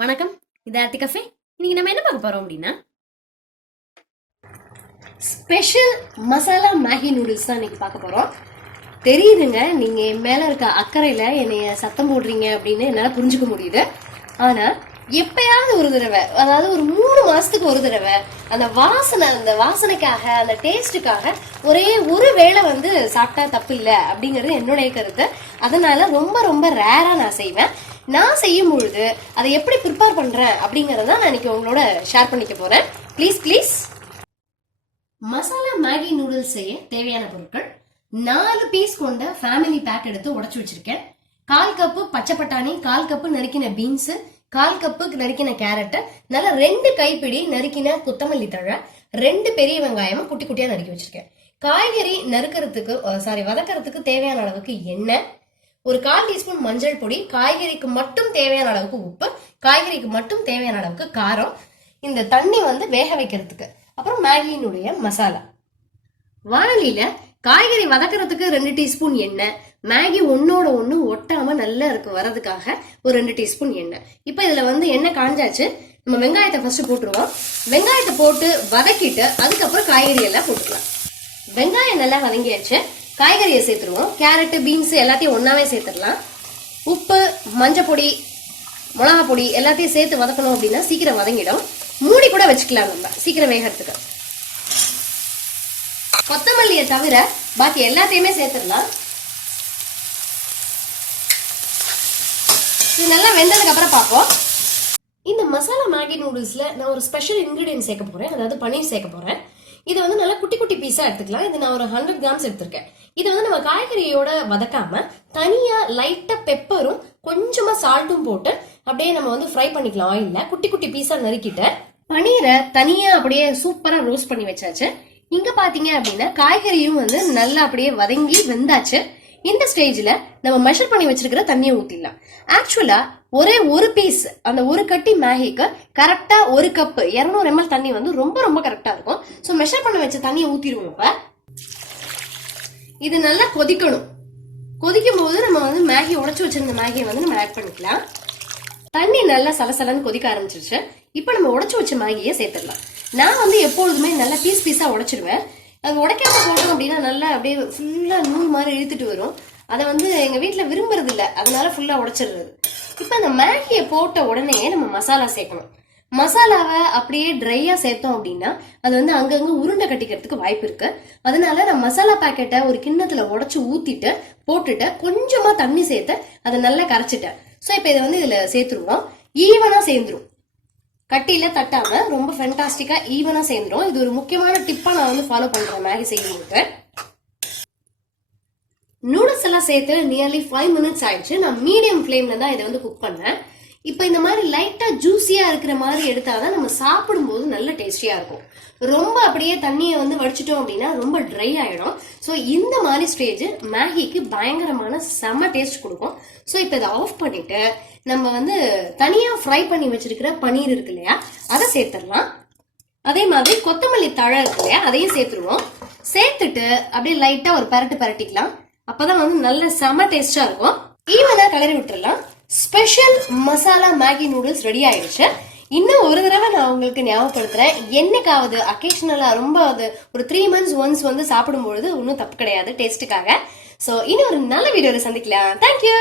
வணக்கம், இது ஆர்த்தி கஃபே. இன்னைக்கு நம்ம என்ன பார்க்க போறோம் அப்படின்னா ஸ்பெஷல் மசாலா மேகி நூடுல்ஸ் தான் இன்னைக்கு பார்க்க போறோம். தெரியுதுங்க, நீங்க என் மேல இருக்க அக்கறையில என்னைய சத்தம் போடுறீங்க அப்படின்னு என்னால புரிஞ்சுக்க முடியுது. ஆனா எப்பயாவது ஒரு தடவை, அதாவது ஒரு 3 மாசத்துக்கு ஒரு தடவை அந்த வாசனைக்காக, அந்த டேஸ்டுக்காக ஒரே ஒரு வேளை சாப்பிட்டா தப்பு இல்லை அப்படிங்கிறது என்னுடைய கருத்து. அதனால ரொம்ப ரொம்ப ரேரா நான் செய்வேன். நான் செய்யும் பொழுது அதை எப்படி ப்ரிப்பேர் பண்றேன் அப்படிங்கறத நான் இன்னைக்கு உங்களோட ஷேர் பண்ணிக்க போறேன். ப்ளீஸ் மசாலா மேகி நூடுல்ஸ் செய்ய தேவையான பொருட்கள்: 4 பீஸ் கொண்ட ஃபேமிலி பேக் எடுத்து உடைச்சு வச்சிருக்கேன். 1/4 கப்பு பச்சை பட்டாணி, 1/4 கப்பு நறுக்கின பீன்ஸ், 1/4 கப்பு நறுக்கின கேரட், நல்லா 2 கைப்பிடி நறுக்கின கொத்தமல்லி தழை, 2 பெரிய வெங்காயம் குட்டி குட்டியா நறுக்கி வச்சிருக்கேன். காய்கறி வதக்கிறதுக்கு தேவையான அளவுக்கு எண்ணெய், ஒரு 1/4 டீஸ்பூன் மஞ்சள் பொடி, காய்கறிக்கு மட்டும் தேவையான அளவுக்கு உப்பு, காய்கறிக்கு மட்டும் தேவையான அளவுக்கு காரம், இந்த தண்ணி வேக வைக்கிறதுக்கு, அப்புறம் மேகியினுடைய மசாலா. வானலியில காய்கறி வதக்கிறதுக்கு 2 டீஸ்பூன் எண்ணெய், மேகி ஒன்னோட ஒண்ணு ஒட்டாம நல்லா இருக்கு வரதுக்காக ஒரு 2 டீஸ்பூன் எண்ணெய். இப்ப இதுல எண்ணெய் காஞ்சாச்சு. நம்ம வெங்காயத்தை ஃபர்ஸ்ட் போட்டுருவோம். வெங்காயத்தை போட்டு வதக்கிட்டு அதுக்கப்புறம் காய்கறி எல்லாம் போட்டுக்கலாம். வெங்காயம் நல்லா வதங்கியாச்சு. காய்கறியை சேர்த்துருவோம். கேரட், பீன்ஸ் எல்லாத்தையும் ஒன்னாவே சேர்த்துடலாம். உப்பு, மஞ்சள் பொடி, மிளகா பொடி எல்லாத்தையும் சேர்த்து வதக்கணும் அப்படின்னா சீக்கிரம் வதங்கிடும். மூடி கூட வச்சுக்கலாம், நம்ம சீக்கிரம் வேகிறதுக்கு. கொத்தமல்லியை தவிர பாக்கி எல்லாத்தையுமே சேர்த்துடலாம். இது நல்லா வெந்ததுக்கு அப்புறம் பார்ப்போம். இந்த மசாலா மேகி நூடுல்ஸ்ல நான் ஒரு ஸ்பெஷல் இன்கிரீடியன்ட் சேர்க்க போறேன், அதாவது பன்னீர் சேர்க்க போறேன். இது நல்லா குட்டி குட்டி பீஸா எடுத்துக்கலாம். இது நான் ஒரு 100 கிராம்ஸ் எடுத்திருக்கேன். இது நம்ம காய்கறியோட வதக்காம தனியா லைட்டா பெப்பரும் கொஞ்சமா சால்ட்டும் போட்டு அப்படியே நம்ம ஃப்ரை பண்ணிக்கலாம். ஆயில்ல குட்டி குட்டி பீஸா நறுக்கிட்டு பன்னீரை தனியா அப்படியே சூப்பரா ரோஸ்ட் பண்ணி வச்சாச்சு. இங்க பாத்தீங்க அப்படின்னா காய்கறியும் நல்லா அப்படியே வதங்கி வெந்தாச்சு. இந்த ஸ்டேஜ்ல நம்ம மெஷர் பண்ணி வச்சிருக்கிற தண்ணியை ஊத்திடலாம். ஆக்சுவலா ஒரே ஒரு பீஸ், அந்த ஒரு கட்டி மேகிக்கு கரெக்டா 1 கப் 200 ml தண்ணி ரொம்ப ரொம்ப கரெக்டா இருக்கும். சோ மெஷர் பண்ணி வச்ச தண்ணியை ஊத்திடுவோம். இப்ப இது நல்லா கொதிக்கணும். கொதிக்கும் போது நம்ம மேகி உடைச்சு வச்சிருந்த மேகியை நம்ம ஆட் பண்ணிக்கலாம். தண்ணி நல்லா சலசலன்னு கொதிக்க ஆரம்பிச்சிருச்சு. இப்ப நம்ம உடைச்சு வச்ச மேகியை சேர்த்துடலாம். நான் எப்பொழுதுமே நல்லா பீஸ் பீஸா உடைச்சிருவேன். அது உடைக்காம போட்டோம் அப்படின்னா நல்லா அப்படியே ஃபுல்லா நூல் மாதிரி இழுத்துட்டு வரும். அதை எங்க வீட்டுல விரும்புறது இல்லை, அதனால ஃபுல்லா உடைச்சிடுறது. இப்ப அந்த மேகியை போட்ட உடனே நம்ம மசாலா சேர்க்கணும். மசாலாவை அப்படியே ட்ரையா சேர்த்தோம் அப்படின்னா அது அங்கங்க உருண்டை கட்டிக்கிறதுக்கு வாய்ப்பு இருக்கு. அதனால நான் மசாலா பாக்கெட்டை ஒரு கிண்ணத்துல உடைச்சு ஊத்திட்டு போட்டுட்டு கொஞ்சமா தண்ணி சேர்த்து அதை நல்லா கரைச்சிட்டேன். சோ இப்ப இதை இதுல சேர்த்துருவோம். ஈவனா சேர்ந்துரும், கட்டியில தட்டாம ரொம்ப ஃபென்டாஸ்டிக்கா ஈவனா சேர்ந்துரும். இது ஒரு முக்கியமான டிப்பா நான் ஃபாலோ பண்றேன் மேகி செய்யும்போது. நூடுல்ஸ் எல்லாம் சேர்த்து நியர்லி 5 மினிட்ஸ் ஆயிடுச்சு. நான் மீடியம் ஃபிளேம்ல தான் இதை குக் பண்ணேன். இப்ப இந்த மாதிரி லைட்டா ஜூசியா இருக்கிற மாதிரி எடுத்தாதான் நம்ம சாப்பிடும் போது நல்ல டேஸ்டியா இருக்கும். ரொம்ப அப்படியே தண்ணியை வடிச்சிட்டோம் அப்படின்னா ரொம்ப ட்ரை ஆயிடும். ஸோ இந்த மாதிரி ஸ்டேஜ் மேகிக்கு பயங்கரமான செம டேஸ்ட் கொடுக்கும். ஸோ இப்போ இதை ஆஃப் பண்ணிட்டு நம்ம தனியா ஃப்ரை பண்ணி வச்சிருக்கிற பன்னீர் இருக்கு இல்லையா, அதை சேர்த்துடலாம். அதே மாதிரி கொத்தமல்லி தழை இருக்கு இல்லையா, அதையும் சேர்த்துருவோம். சேர்த்துட்டு அப்படியே லைட்டா ஒரு பரட்டிக்கலாம். அப்பதான் நல்ல செம டேஸ்டா இருக்கும். ஈவனா கிளறி விட்டுறலாம். Special masala Maggi noodles ready ஆயிடுச்சு. இன்னும் ஒரு தடவை நான் உங்களுக்கு ஞாபகப்படுத்துறேன், என்னைக்காவது அக்கேஷனலா ரொம்ப ஒரு 3 months ஒன்ஸ் சாப்பிடும் பொழுது ஒன்றும் தப்பு கிடையாது டேஸ்ட்டுக்காக. ஸோ இன்னும் ஒரு நல்ல வீடியோல சந்திக்கலாம். தேங்க்யூ.